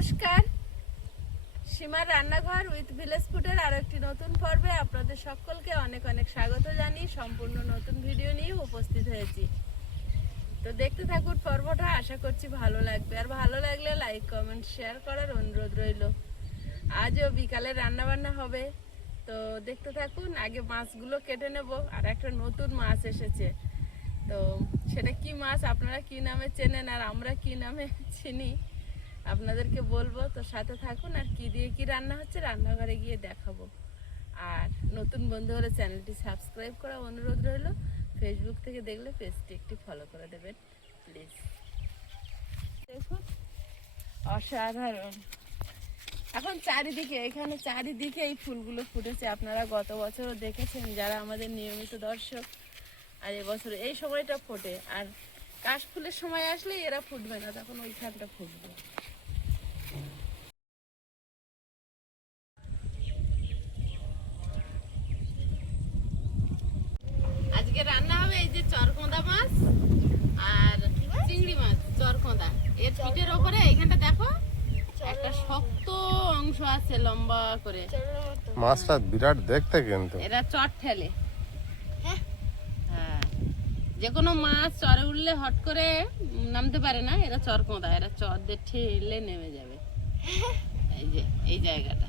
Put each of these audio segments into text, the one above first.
নমস্কার, সীমার রান্নাঘর উইথ ভিলেজ ফুডের আরো একটি নতুন পর্বে আপনাদের সকলকে অনেক অনেক স্বাগত জানিয়ে সম্পূর্ণ নতুন ভিডিও নিয়ে উপস্থিত হয়েছি। তো দেখতে থাকুন পর্বটা, আশা করছি ভালো লাগবে। আর ভালো লাগলে লাইক কমেন্ট শেয়ার করার অনুরোধ রইল। আজও বিকালে রান্না বান্না হবে, তো দেখতে থাকুন। আগে মাছগুলো কেটে নেব। আর একটা নতুন মাছ এসেছে, তো সেটা কি মাছ, আপনারা কি নামে চেনেন আর আমরা কি নামে চিনি আপনাদেরকে বলবো। তো সাথে থাকুন, আর কি দিয়ে কি রান্না হচ্ছে রান্নাঘরে গিয়ে দেখাবো। আর নতুন বন্ধু হলে চ্যানেলটি সাবস্ক্রাইব করা অনুরোধ রইল। ফেসবুক থেকে দেখলে পেজটি একটি ফলো করে দেবেন প্লিজ। দেখুন অসাধারণ, এখন চারিদিকে, এখানে চারিদিকে এই ফুলগুলো ফুটেছে। আপনারা গত বছরও দেখেছেন যারা আমাদের নিয়মিত দর্শক। আর এবছর এই সময়টা ফোটে, আর কাশ ফুলের সময় আসলে এরা ফুটবে না, তখন ওইখানটা ফুটবে। আজকে রান্না হবে এই যে চরকোঁদা মাছ আর চিংড়ি মাছ। চরকোঁদা এর পিঠের ওপরে এইখানটা দেখো একটা শক্ত অংশ আছে লম্বা করে। মাছটা বিরাট দেখতে, কিন্তু এরা চট ঠেলে। হ্যাঁ, যে কোনো মাছ চরে উঠলে হট করে নামতে পারে না, এরা চরকোঁদা, এরা চর দিয়ে ঠেলে নেমে যাবে। এই যে এই জায়গাটা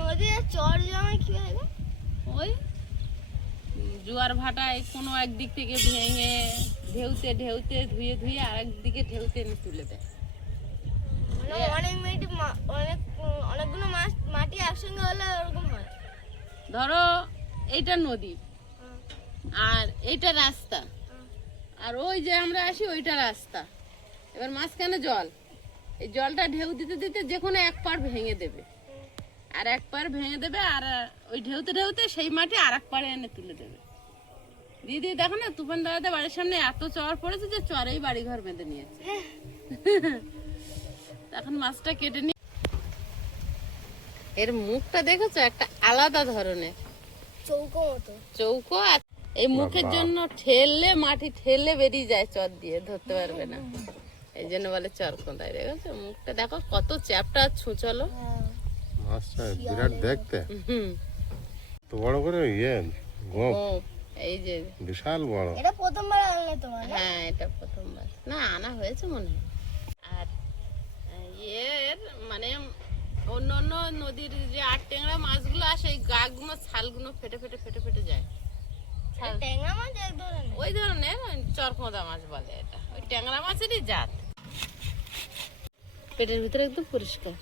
নদীর চর জমা কি হয়? ওই জোয়ার ভাটায় কোনো একদিক থেকে ভেঙে ঢেউতে ঢেউতে ধুয়ে ধুয়ে আরেক দিকে ঢেউতে এনে তুলে দেয়। অনেকগুলো মাটি একসঙ্গে হলে ওরকম হয়। ধরো এইটা নদী আর এইটা রাস্তা, আর ওই যে আমরা আসি ওইটা রাস্তা। এবার মাঝখানে জল, এই জলটা ঢেউ দিতে দিতে যে কোনো এক পার ভেঙে দেবে, আর এক পার ভেঙে দেবে, আর ওই ঢেউতে ঢেউতে সেই মাটি আর এক পারে এনে তুলে দেবে। দিদি দেখো না, তুফান দাদাদের বাড়ির সামনে এত চর পড়েছে যে চরেই বাড়ি ঘর বেঁধে নিয়েছে। এখন মাছটা কেটে নি। এর মুখটা দেখেছো, একটা আলাদা ধরনের চৌকো মতো চৌকো, আর এই মুখের জন্য ঠেললে মাটি ঠেললে বেরিয়ে যায়, চর দিয়ে ধরতে পারবে না, এই জন্য বলে চরকোঁদায়। দেখেছো মুখটা দেখো কত চ্যাপটা, ছুঁচলো। মাছটা বিরাট দেখতে, তো বড় করে গোঁফ, এই যে বিশাল বড়। এটা প্রথমবার আনলে তোমার? হ্যাঁ, এটা প্রথমবার না, আনা হয়েছে মনে হয়। আর এর মানে অন্য অন্য নদীর যে আট ট্যাংরা মাছগুলো আসে, এই গাগুলো ছালগুলো ফেটে ফেটে ফেটে ফেটে যায়। ট্যাংরা মাছ এক ধরনের, ওই ধরনের চরকোঁদা মাছ বলে এটা, ওই ট্যাংরা মাছেরই জাত। পেটের ভিতরে একদম পরিষ্কার,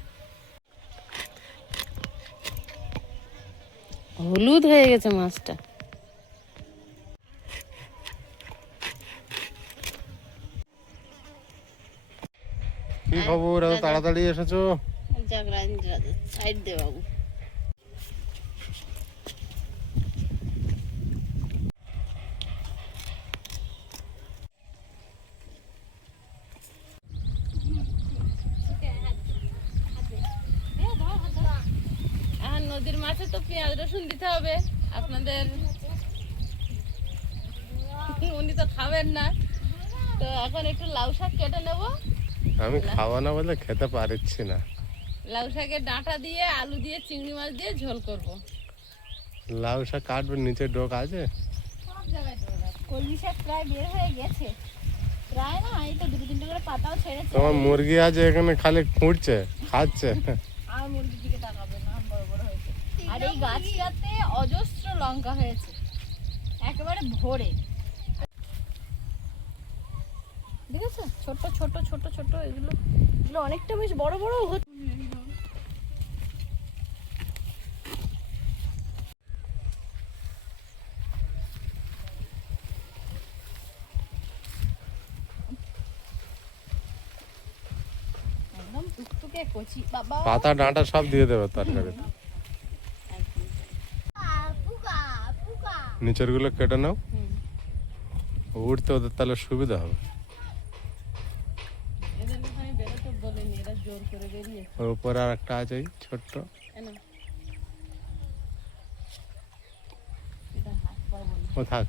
হলুদ হয়ে গেছে মাছটা। কি খবর, এত তাড়াতাড়ি এসেছো? সাইড দে বাবু। এখন নদীর মাছে তো পেঁয়াজ রসুন দিতে হবে আপনাদের, উনি তো খাবেন না, তো এখন একটু লাউ শাক কেটে নেবো। আমি খাওয়া না বলে খেতে পারছি না। লাউ শাকের ডাঁটা দিয়ে আলু দিয়ে চিংড়ি মাছ দিয়ে ঝোল করব। লাউ শাক কাটবে, নিচে ডোক আছে। সব জায়গায় কলমি শাক প্রায় বের হয়ে গেছে, প্রায় না, এই তো দুটো তিনটে করে পাতাও ছেড়েছে। তোমার মুরগি আছে এখানে, খালি খুঁড়ছে, খাচ্ছে। আর মুরগির দিকে তাকাবে না, বড় বড় হয়েছে। আর এই গাছটাতে অজস্র লঙ্কা হয়েছে, একেবারে ভরে। দেখেছো ছোট ছোট ছোট ছোট, এগুলো অনেকটা বেশ বড় বড় হচ্ছে। একদম টুকটুকে কচি বাবা। পাতা ডাঁটা সব দিয়ে দেবে তরকারিতে। নিচের গুলো কেটে নাও, উঠতে ওদের তাহলে সুবিধা হবে। ওর উপরে আর একটা আছে ছোট্ট, ও থাক।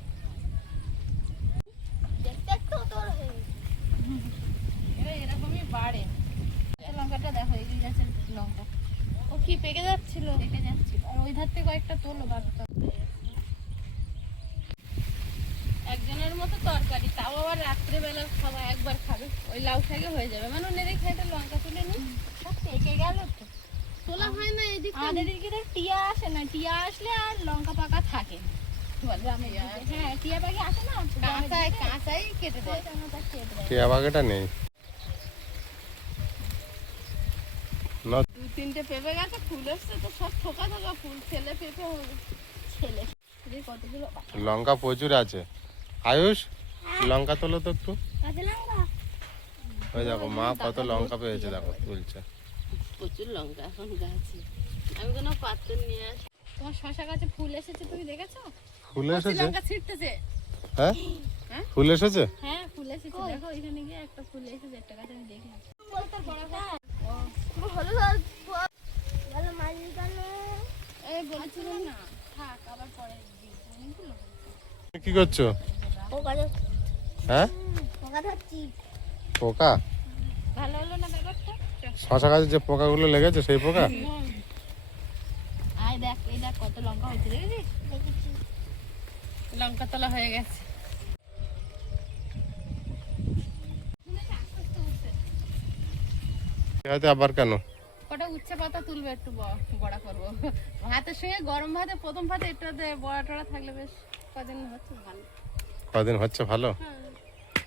এরকমই বাড়ে। লঙ্কাটা দেখো এগিয়ে যাচ্ছে লঙ্কা ও কি পেকে যাচ্ছিল? পেকে যাচ্ছিল আর ওই ধার থেকে কয়েকটা তোলো ভাতটা একজনের মতো তরকারি, তাও আবার রাত্রেবেলা খাওয়া, একবার খাবে ওই লাউ শাকে হয়ে যাবে। মানে নেড়ে খাইতে লঙ্কা তুলে নি, সব পেকে গেল তো তোলা হয় না এদিকে। আমাদের এদিকে তো টিয়া আসে না, টিয়া আসলে আর লঙ্কা পাকা থাকে না। গ্রামের দিকে। হ্যাঁ টিয়া পাখি আসে না কাঁচাই কাঁচাই কেটে দেয়। টিয়া বাঘেটা নেই। না, দু তিনটে পেঁপে গাছে ফুল এসছে তো, সব থোকা থোকা ফুল, ছেলে পেঁপে হবে। ছেলে কতগুলো লঙ্কা প্রচুর আছে। আয়ুষ, লঙ্কা তোলো তো একটু। কাঁচা লঙ্কা ওই দেখো মা কত লঙ্কা পেয়েছে, দেখো তুলছে। প্রচুর লঙ্কা এখন গাছে, আমি কোনো পাত্র নিয়ে আসি। তোমার শশা গাছে ফুল এসেছে তুমি দেখেছো? ফুল কচি এসেছে? লঙ্কা ছিটতেছে। হ্যাঁ হ্যাঁ? ফুল এসেছে? হ্যাঁ ফুল এসেছে দেখো এখানে গিয়ে একটা ফুল এসেছে, একটা গাছে আমি দেখলাম। এই বলেছিল না থাক আবার পরে দিই, অনেকগুলো হয়েছে। কি করছো? হ্যাঁ পোকা? ভালো হলো না ব্যাপারটা? শশা গাছে যে পোকাগুলো লেগেছে সেই পোকা? আয় দেখ এই দেখ কত লঙ্কা হয়েছে দেখেছিস? লঙ্কা তোলা হয়ে গেছে। হাতে আবার কেন? কটা উচ্ছে পাতা তুলবে, একটু বড়া করবো ভাতের সঙ্গে। গরম ভাতে প্রথম ভাতে একটু বড়া টড়া থাকলে বেশ কদিন হচ্ছে ভালো। কদিন হচ্ছে ভালো?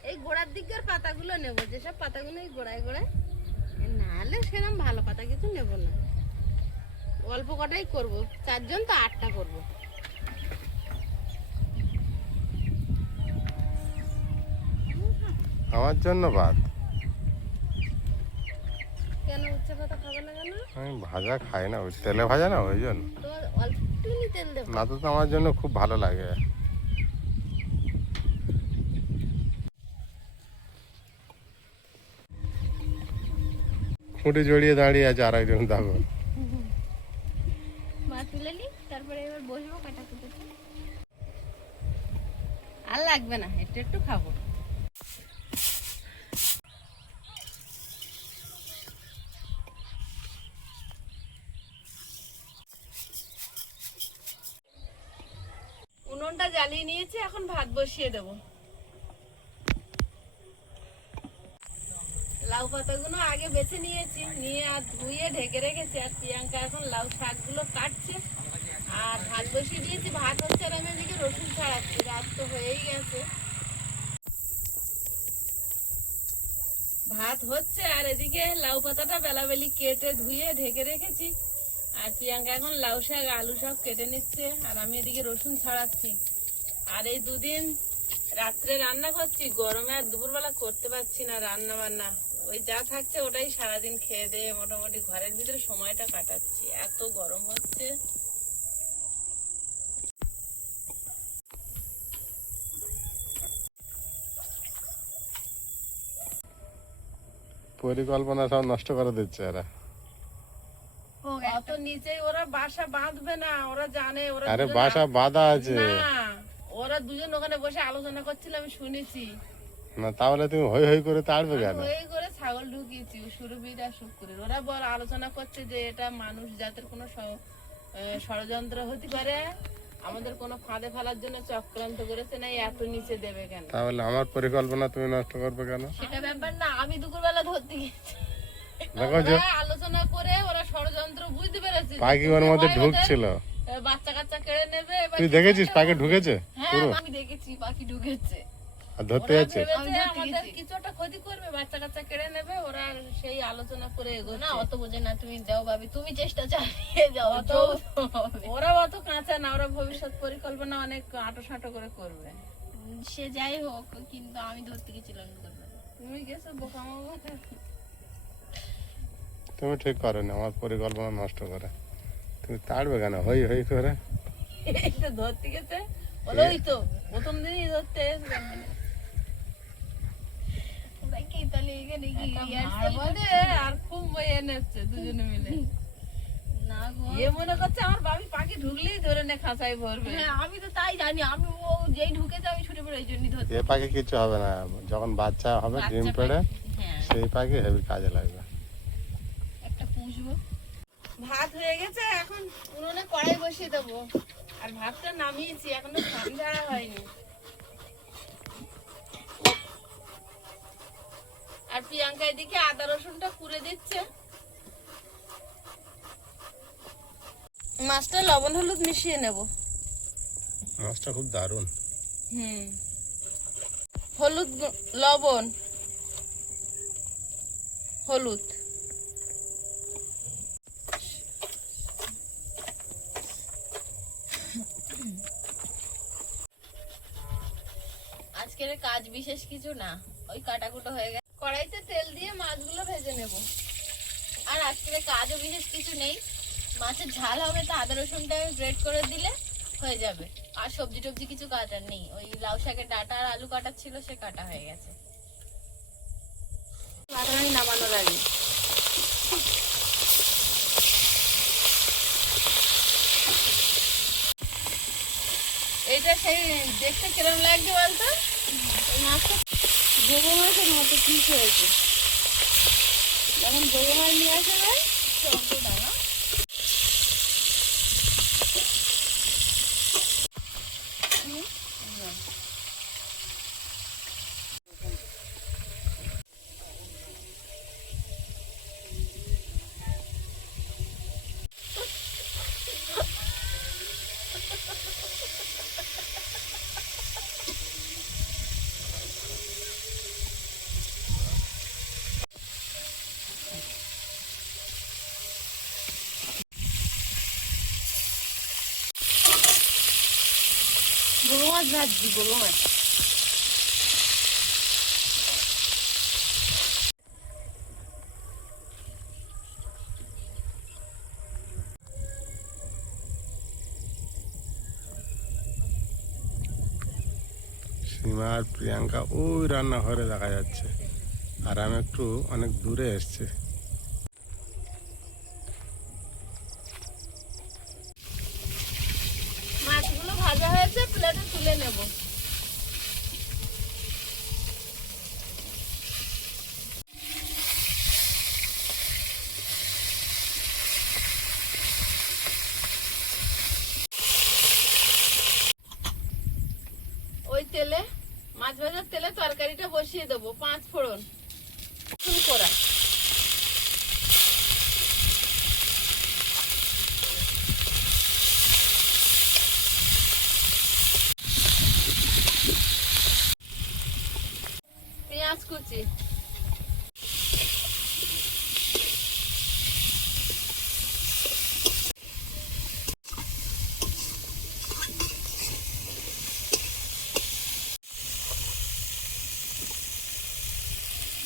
এই গোড়ার দিকের পাতাগুলো নেবো, যেসব পাতাগুলো এই গোড়ায় গোড়ায়, নাহলে সেরকম ভালো পাতা কিছু নেবো না। অল্প কটাই করবো, 4 জন তো 8টা করবো। আমার জন্য ভাত। কেন উচ্ছে পাতা খাবে না কেন? আমি ভাজা খাই না, ওই তেলে ভাজা না ওই জন্য। তো অল্প একটুখানি তেল দেবো। না তো আমার জন্য খুব ভালো লাগে। খুঁটি জড়িয়ে দাঁড়িয়ে আছে আর একজন, দেখো। মা তুলে নি তারপরে এবার বসবো কাটা কুটোতে। আর লাগবে না, একটু একটু খাবো। উনুনটা জ্বালিয়ে নিয়েছি, এখন ভাত বসিয়ে দেবো। লাউ পাতাগুলো আগে বেছে নিয়েছি, নিয়ে আর ধুয়ে ঢেকে রেখেছি। আর প্রিয়াঙ্কা এখন লাউ শাকগুলো কাটছে আর ভাত বসিয়ে দিয়েছি। ভাত হচ্ছে আর আমি এদিকে রসুন ছাড়াচ্ছি, রাত তো হয়েই গেছে। ভাত হচ্ছে আর এদিকে লাউ পাতাটা বেলাবেলি কেটে ধুয়ে ঢেকে রেখেছি। আর প্রিয়াঙ্কা এখন লাউ শাক আলু সব কেটে নিচ্ছে আর আমি এদিকে রসুন ছাড়াচ্ছি। আর এই দুদিন রাত্রে রান্না করছি, গরমে আর দুপুরবেলা করতে পারছি না রান্না বান্না। ওই যা থাকছে ওটাই সারাদিন খেয়ে দিয়ে মোটামুটি ঘরের ভিতরে সময়টা কাটাচ্ছি, এত গরম হচ্ছে। পরিকল্পনা সব নষ্ট করে দিচ্ছে এরা। অত নিচে ওরা বাসা বাঁধবে না, ওরা জানে। ওরা আরে দুজন বাসা বাঁধা আছে না, ওরা দুজন ওখানে বসে আলোচনা করছিল, আমি শুনেছি। না, তাহলে তুমি হই হই করে তাড়বে কেন? ওই করে ছাগল ঢুকিয়েছি সুরভির আর শুক্রের। ওরা আলোচনা করছে যে এটা মানুষ জাতের কোনো ষড়যন্ত্র হতে পারে, আমাদের কোনো ফাঁদে ফেলার জন্য চক্রান্ত করেছে, না এত নিচে দেবে কেন। তাহলে আমার পরিকল্পনা তুমি নষ্ট করবে কেন? সেটা ব্যাপার না, আমি দুপুরবেলা ধরতে গেছি। দেখো যে ওরা আলোচনা করে ওরা ষড়যন্ত্র বুঝতে পেরেছে। পাখি ওর মধ্যে ঢুকছিল। বাচ্চা কাচ্চা কেড়ে নেবে। এবার তুই দেখেছিস পাখি ঢুকেছে হ্যাঁ পুরো? আমি দেখেছি পাখি ঢুকেছে। আর ধরতে ওরা যাচ্ছে? ভেবেছে আমি ধরতে আমাদের গেছি। কিছু একটা ক্ষতি করবে, বাচ্চা কাচ্চা কেড়ে নেবে। ওরা সেই আলোচনা করে না এগোচ্ছে। অত বোঝে না, তুমি দাও ভাবি, তুমি চেষ্টা চালিয়ে যাও। অত ওরা অত কাঁচা না, ওরা ভবিষ্যৎ পরিকল্পনা অনেক আঁটো সাঁটো করে করবে। সে যাই হোক, কিন্তু আমি ধরতে গেছিলাম দুপুরবেলা। তুমি গেছো বোকামো। তুমি ঠিক করো না, আমার পরিকল্পনা নষ্ট করে। তুমি তাড়বে কেন হই হই করে? এই তো ধরতে গেছে, বলো ওই তো প্রথম দিনই ধরতে এসে। ওরা কি তাহলে এখানে কি আর বলে আর খুব বয়ে নেচ্ছে দুজনে মিলে। না গো। এ মনে করছে আমার বাবি পাখি ঢুকলেই ধরে নে খাঁচায় ভরবে। হ্যাঁ আমি তো তাই জানি, আমি ও যেই ঢুকেছে আমি ছুটে পড়ে এই জন্যই ধরতে। এ পাখি কিছু হবে না, যখন বাচ্চা হবে ডিম পেড়ে হ্যাঁ সেই পাখি হেভি কাজে লাগবে। দিব। ভাত হয়ে গেছে, এখন উনুনে কড়াই বসিয়ে দেবো। আর ভাতটা নামিয়েছি, এখনো ধান ঝাড়া হয়নি। আর প্রিয়াঙ্কা এদিকে আদা রসুনটা কুড়ে দিচ্ছে। মাছটা লবণ হলুদ মিশিয়ে নেব। মাছটা খুব দারুণ। হলুদ লবণ হলুদ আজকের কাজ বিশেষ কিছু না, ওই কাটাকুটো হয়ে গেছে। কড়াইতে তেল দিয়ে মাছগুলো ভেজে নেব। আর আজকের কাজও বিশেষ কিছু নেই। মাছের ঝাল হবে, তো আদা রসুনটা আমি গ্রেট করে দিলে হয়ে যাবে। আর সবজি টবজি কিছু কাটার নেই। ওই লাউ শাকের ডাঁটা আর আলু কাটার ছিল, সে কাটা হয়ে গেছে। নামানোর আগে এইটা সেই দেখতে কিরম লাগছে বলতো? ওই মাছটা গোবো মাছের মতো পিস হয়েছে। যখন গোবো মাছ নিয়ে আসে ভাই দাঁড়া, গোবো মাছ ভাজছি, গোবো মাছ। সীমা আর প্রিয়াঙ্কা ওই রান্নাঘরে দেখা যাচ্ছে, আর আমি একটু অনেক দূরে এসছি। মাছগুলো ভাজা হয়েছে, প্লেটে তুলে নেব। ওই তেলে, মাছ ভাজার তেলে তরকারিটা বসিয়ে দেবো। 5 ফোড়ন, রসুন কোড়া, পেঁয়াজ কুচি,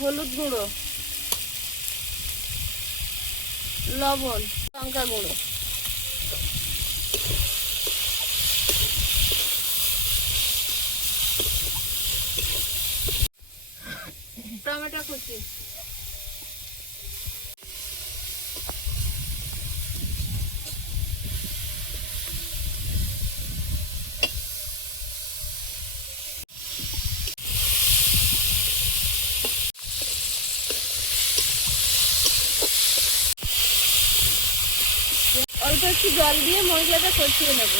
হলুদ গুঁড়ো, লবণ, লঙ্কা গুঁড়ো, টমেটো কুচি, অল্প একটু জল দিয়ে মশলাটা কষিয়ে নেব।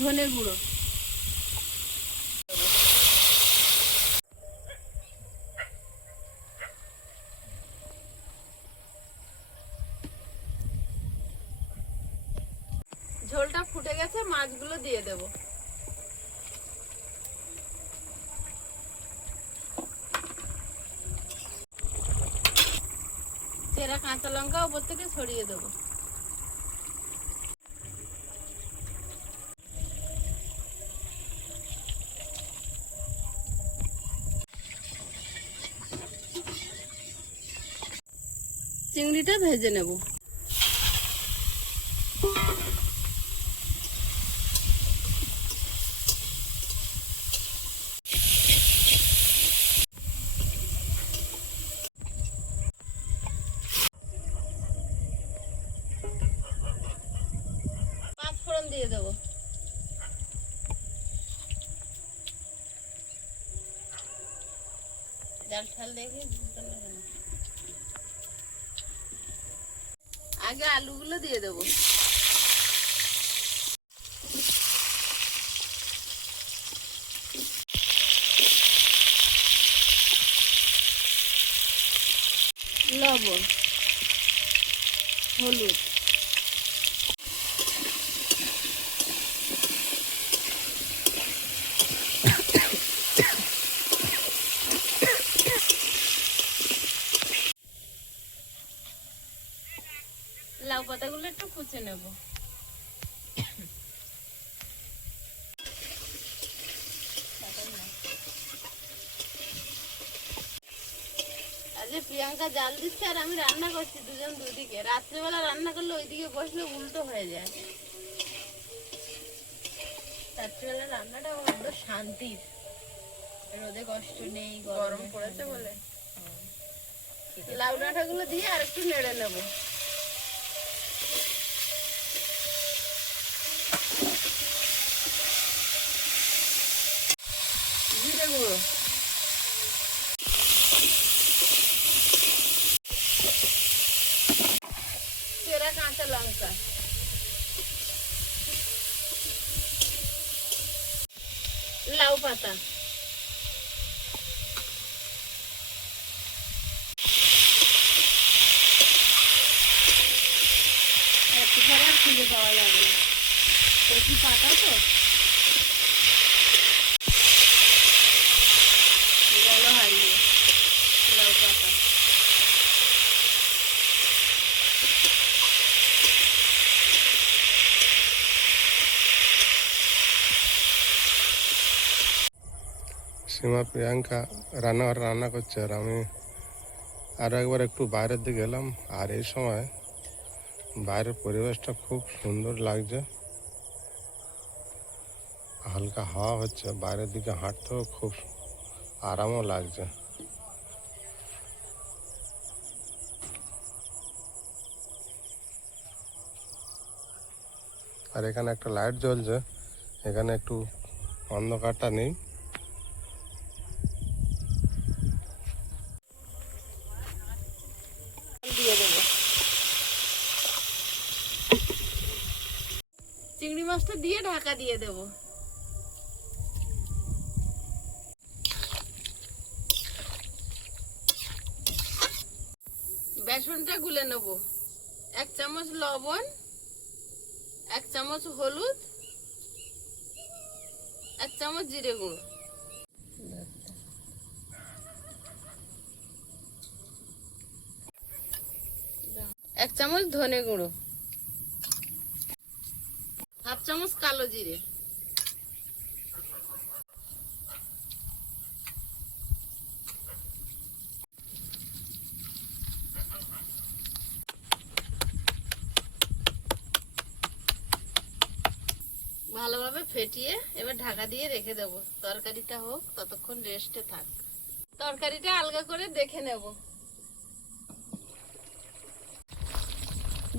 ধনে গুঁড়ো, ঝোলটা ফুটে গেছে, মাছগুলো দিয়ে দেব। চেরা কাঁচা লঙ্কা উপর থেকে ছড়িয়ে দেবো। চিংড়িটা ভেজে নেব। দিয়ে দেবো। জাল ঠাল দেখে আগে আলুগুলো দিয়ে দেবো। লবণ, হলুদ, লাউ পাতাগুলো একটু কুচে নেব। আজ প্রিয়াঙ্কা জাল দিচ্ছে আর আমি রান্না করছি, দুজন দুদিকে। রাত্রেবেলা রান্না করলে ওইদিকে বসলে উল্টো হয়ে যায়। রাত্রেবেলা রান্নাটা বড্ড শান্তির, রোদে কষ্ট নেই, গরম পড়েছে বলে। লাউ ডাঁটাগুলো দিয়ে আর একটু নেড়ে নেবো। জিরে গুঁড়ো, চেরা কাঁচা লঙ্কা, লাউ পাতা, একটু পরে আর খুঁজে পাওয়া যাবে না, কচি পাতা তো বড় হয়নি। লাউ পাতা, সীমা প্রিয়াঙ্কা রান্নাঘর রান্না করছে, আর আমি আরও একবার একটু বাইরের দিকে এলাম। আর এই সময় বাইরের পরিবেশটা খুব সুন্দর লাগছে, হালকা হাওয়া হচ্ছে, বাইরের দিকে হাঁটতেও খুব আরামও লাগছে। আর এখানে একটা লাইট জ্বলছে, এখানে একটু অন্ধকারটা নেই। দিয়ে দেবো। চিংড়ি মাছটা দিয়ে ঢাকা দিয়ে দেবো। বেসনটা গুলে নেব। 1 চামচ লবণ, 1 চামচ হলুদ, 1 চামচ জিরে গুঁড়ো, 1 চামচ ধনে গুঁড়ো, 1/2 চামচ কালো জিরে, ভালোভাবে ফেটিয়ে এবার ঢাকা দিয়ে রেখে দেবো। তরকারিটা হোক, ততক্ষণ রেস্টে থাক। তরকারিটা আলগা করে দেখে নেব।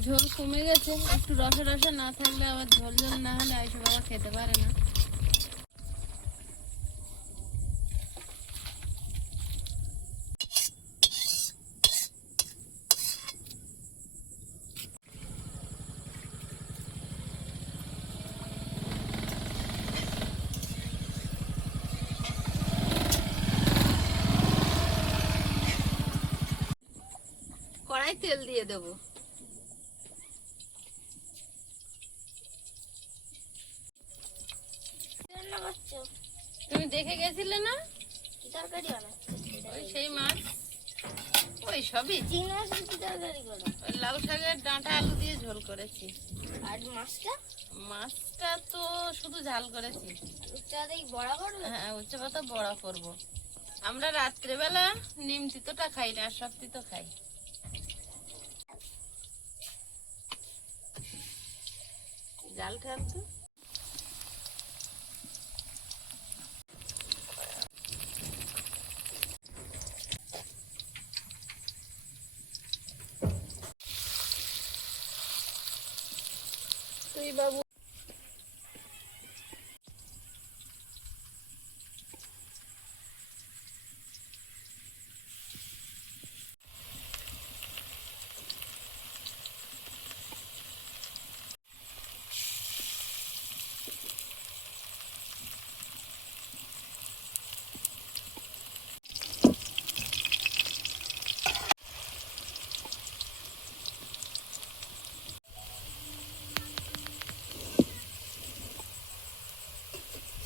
ঝোল কমে গেছে, একটু রসা রসা না থাকলে আবার ঝোল ঝোল না হলে আইসব বাবা খেতে পারে না। কড়াই তেল দিয়ে দেবো। তুমি দেখে গেছিলে না? তরকারি বানাচ্ছি। ওই সেই মাছ, ওই সবই চিংড়ি মাছের কি তরকারি করো? ওই লাউ শাকের ডাঁটা আলু দিয়ে ঝোল করেছি। আর মাছটা মাছটা তো শুধু ঝাল করেছি। উচ্চতেই বড়া করবে? হ্যাঁ, উচ্চ পাতা বড়া করব। আমরা রাত্রেবেলা নিম তিতোটা খাই না, আর সব তিতো খাই। জাল ঠাল তো তুই বাবু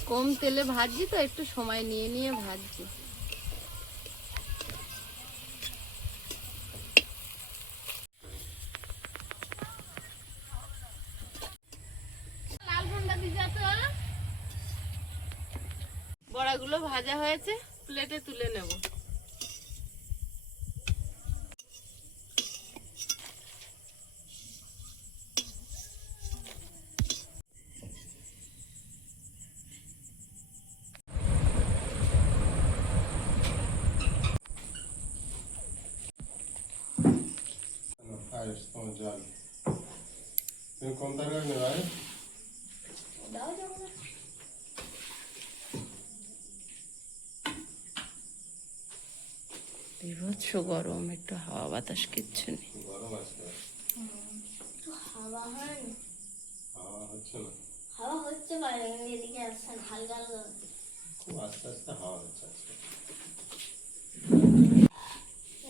কম তেলে ভাজছি তো, একটু সময় নিয়ে নিয়ে ভাজছি। বড়াগুলো ভাজা হয়েছে, প্লেটে তুলে নেব। পায়েস তোমার জল তুমি কোন তরকারি নেবে ভাই? দাও যাবো না। বিভৎস গরম, একটু হাওয়া বাতাস কিচ্ছু নেই। গরম আছে, একটু হাওয়া হয় না। হাওয়া হচ্ছে না, হাওয়া হচ্ছে পারে, এদিকে আসছে না, হালকা হালকা হচ্ছে। খুব আস্তে আস্তে হাওয়া হচ্ছে আজকে।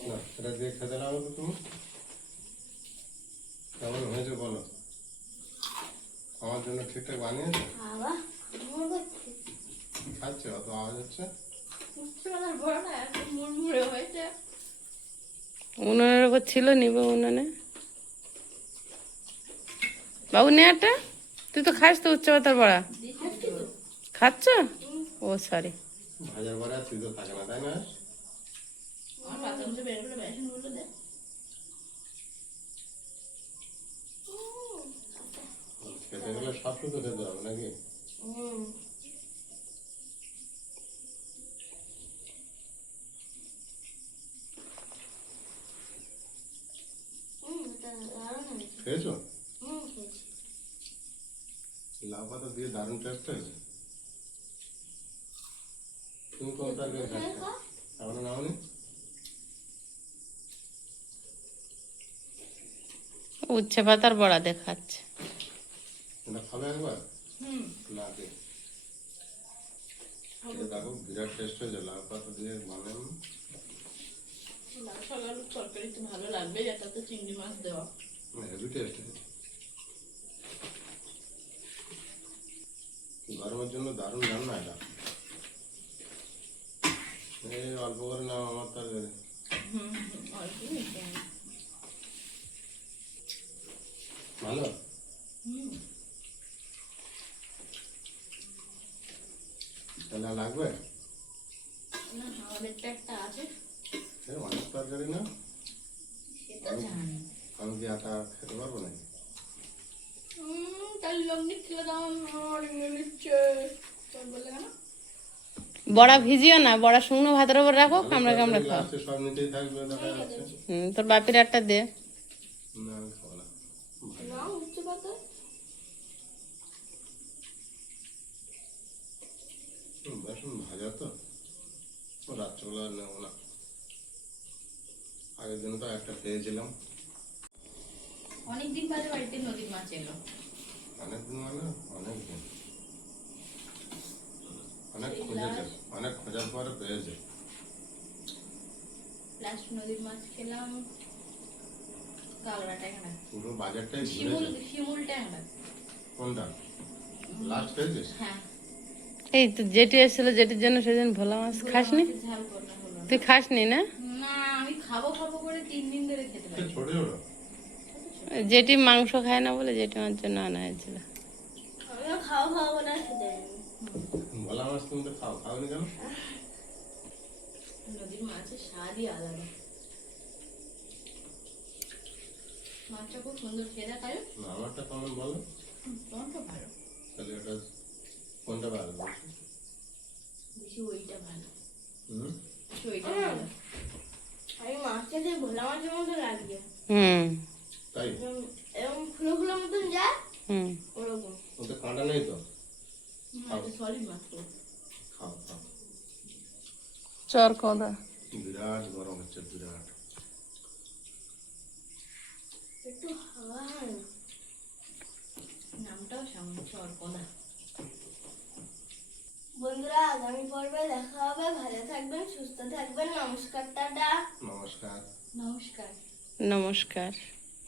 না এটা দিয়ে খেতে লাগো তো তুমি, কেমন হয়েছে বলো? আমার জন্য ঠিকঠাক বানিয়েছো? হাওয়া আমার করছে। খাচ্ছে অত আওয়াজ হচ্ছে। বড়টা এত মুড়মুড়ে হয়েছে। উনুনের ওপর ছিল, নিব উনুনে। বাবু নে একটা, তুই তো খাস তো উচ্চ পাতার বড়া। খাচ্ছ? ও সরি। ভাজার পরে আর সিদ্ধ থাকে না, তাই না? আমার পাতার মধ্যে বের করে বেসনগুলো দে। খেতে গেলে সব শুধু খেতে হবে নাকি? এটা দারুণ হয়েছে। খেয়েছো? খেয়েছি। লাউ পাতা দিয়ে দারুণ টেস্ট হয়েছে। তুমি কোন তরকারি খাচ্ছ? এখনো নাওনি? উচ্ছে পাতার বড়া দেখাচ্ছে। এটা খাবে একবার? না কে দেখো বিরাট টেস্ট হয়েছে, লাউ পাতা দিয়ে বানানো। লাউ শাক আলুর তরকারি তো ভালো লাগবে, এটা তো চিংড়ি মাছ দেওয়া। হেভি টেস্ট হয়েছে, গরমের জন্য দারুণ রান্না এটা। এই অল্প করে নাও আমার তরকারি। অল্প নিতে হবে। ভালো? তাহলে আর লাগবে? না, আমাদেরটা একটা আছে, অনেক তরকারি না, সেটা জানি। আমি কি আটা খেতে পারবো নাকি? তাহলে লগ্নি খেলে দাও, আমার নিচ্ছে বলে কেন? বড়া ভিজিও না, বড়া শুকনো ভাতের উপর রাখো, কামড়া কামড়া খাও। লাস্টে সব নিচেই থাকবে, দেখা যাচ্ছে। তোর বাপির একটা দে। না আমি খাবো না। না উচ্চ পাতা। বেসন ভাজা তো, রাত্রেবেলা নেবো না। আগের দিন তো একটা পেয়েছিলাম, অনেকদিন বাদে বাড়িতে নদীর মাছ এলো। অনেকদিন মানে অনেকদিন, অনেক খোঁজার পরে পেয়েছে। লাস্ট নদীর মাছ খেলাম কালরা ট্যাংরা, পুরো বাজারটাই শিমুল ঘুরেছে। শিমুল ট্যাংরা। কোনটা লাস্ট পেয়েছিস? হ্যাঁ, এই তো জেঠি এসেছিল, জেঠির জন্য সেদিন ভোলা মাছ খাসনি? মাছের ঝাল করলে হলো না। তুই খাসনি না? না, আমি খাবো খাবো করে 3 দিন ধরে খেতে পারি। ছোট ছোট জেঠি মাংস খায় না বলে জেঠি আমার জন্য আনা হয়েছিল। আমিও খাওয়া খাওয়া করে খেতে পারি। ভোলা মাছ তুমি তো খাওনি কেন? নদীর মাছের স্বাদই আলাদা। মাছটা খুব সুন্দর, খেয়ে দেখায়। না আমারটা কেমন বলো? তোমারটা ভালো, তাহলে এটা কোনটা ভালো বলছো? বেশি ওইটা ভালো, হুম, বেশি ওইটা ভালো। আমি মাছটা দিয়ে ভোলা মাছের মতো লাগছে। তাই এরকম ফুলো ফুলো মতন যায় ওরকম। ওতে কাঁটা নেই তো? সলিড মাছ তো। খাও খাও। চর কদা। বিরাট গরম হচ্ছে, বিরাট। একটু হাওয়া হয় না। নামটাও সামনে চরকদা। বন্ধুরা আগামী পর্বে দেখা হবে, ভালো থাকবেন, সুস্থ থাকবেন, নমস্কার, টাটা। নমস্কার। নমস্কার। নমস্কার।